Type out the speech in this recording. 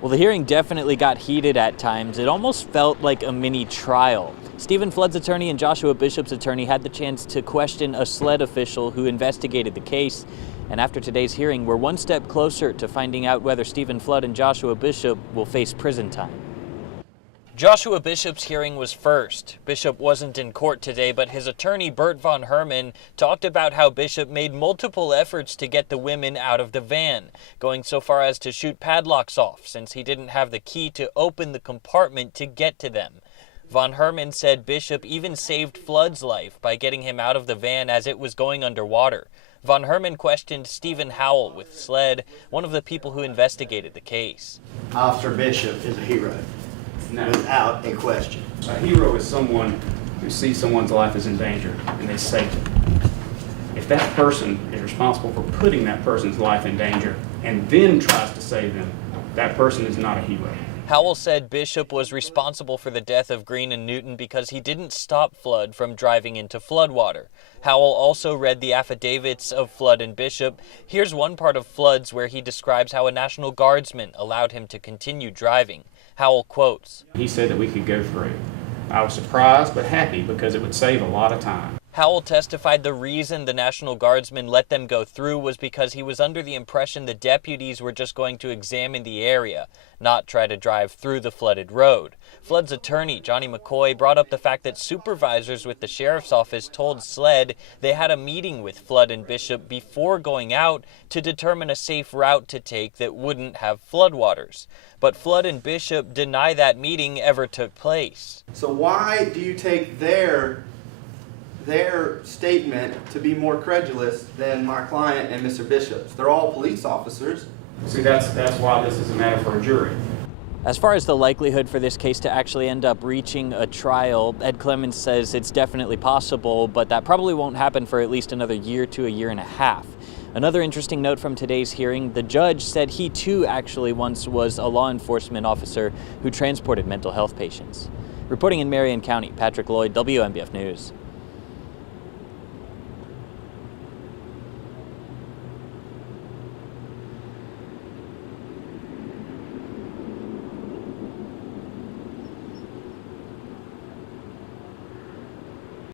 Well, the hearing definitely got heated at times. It almost felt like a mini trial. Stephen Flood's attorney and Joshua Bishop's attorney had the chance to question a SLED official who investigated the case. And after today's hearing, we're one step closer to finding out whether Stephen Flood and Joshua Bishop will face prison time. Joshua Bishop's hearing was first. Bishop wasn't in court today, but his attorney, Bert Von Herman, talked about how Bishop made multiple efforts to get the women out of the van, going so far as to shoot padlocks off since he didn't have the key to open the compartment to get to them. Von Herman said Bishop even saved Flood's life by getting him out of the van as it was going underwater. Von Herman questioned Stephen Howell with SLED, one of the people who investigated the case. Officer Bishop is a hero. No. Without a question. A hero is someone who sees someone's life is in danger and they save it. If that person is responsible for putting that person's life in danger and then tries to save them, that person is not a hero. Howell said Bishop was responsible for the death of Green and Newton because he didn't stop Flood from driving into floodwater. Howell also read the affidavits of Flood and Bishop. Here's one part of Flood's where he describes how a National Guardsman allowed him to continue driving. Howell quotes, He said that we could go through. I was surprised but happy because it would save a lot of time. Howell testified the reason the National Guardsman let them go through was because he was under the impression the deputies were just going to examine the area, not try to drive through the flooded road. Flood's attorney, Johnny McCoy, brought up the fact that supervisors with the sheriff's office told SLED they had a meeting with Flood and Bishop before going out to determine a safe route to take that wouldn't have floodwaters. But Flood and Bishop deny that meeting ever took place. So why do you take their statement to be more credulous than my client and Mr. Bishop's? They're all police officers. See, that's why this is a matter for a jury. As far as the likelihood for this case to actually end up reaching a trial, Ed Clemens says it's definitely possible, but that probably won't happen for at least another year to a year and a half. Another interesting note from today's hearing, the judge said he too actually once was a law enforcement officer who transported mental health patients. Reporting in Marion County, Patrick Lloyd, WMBF News.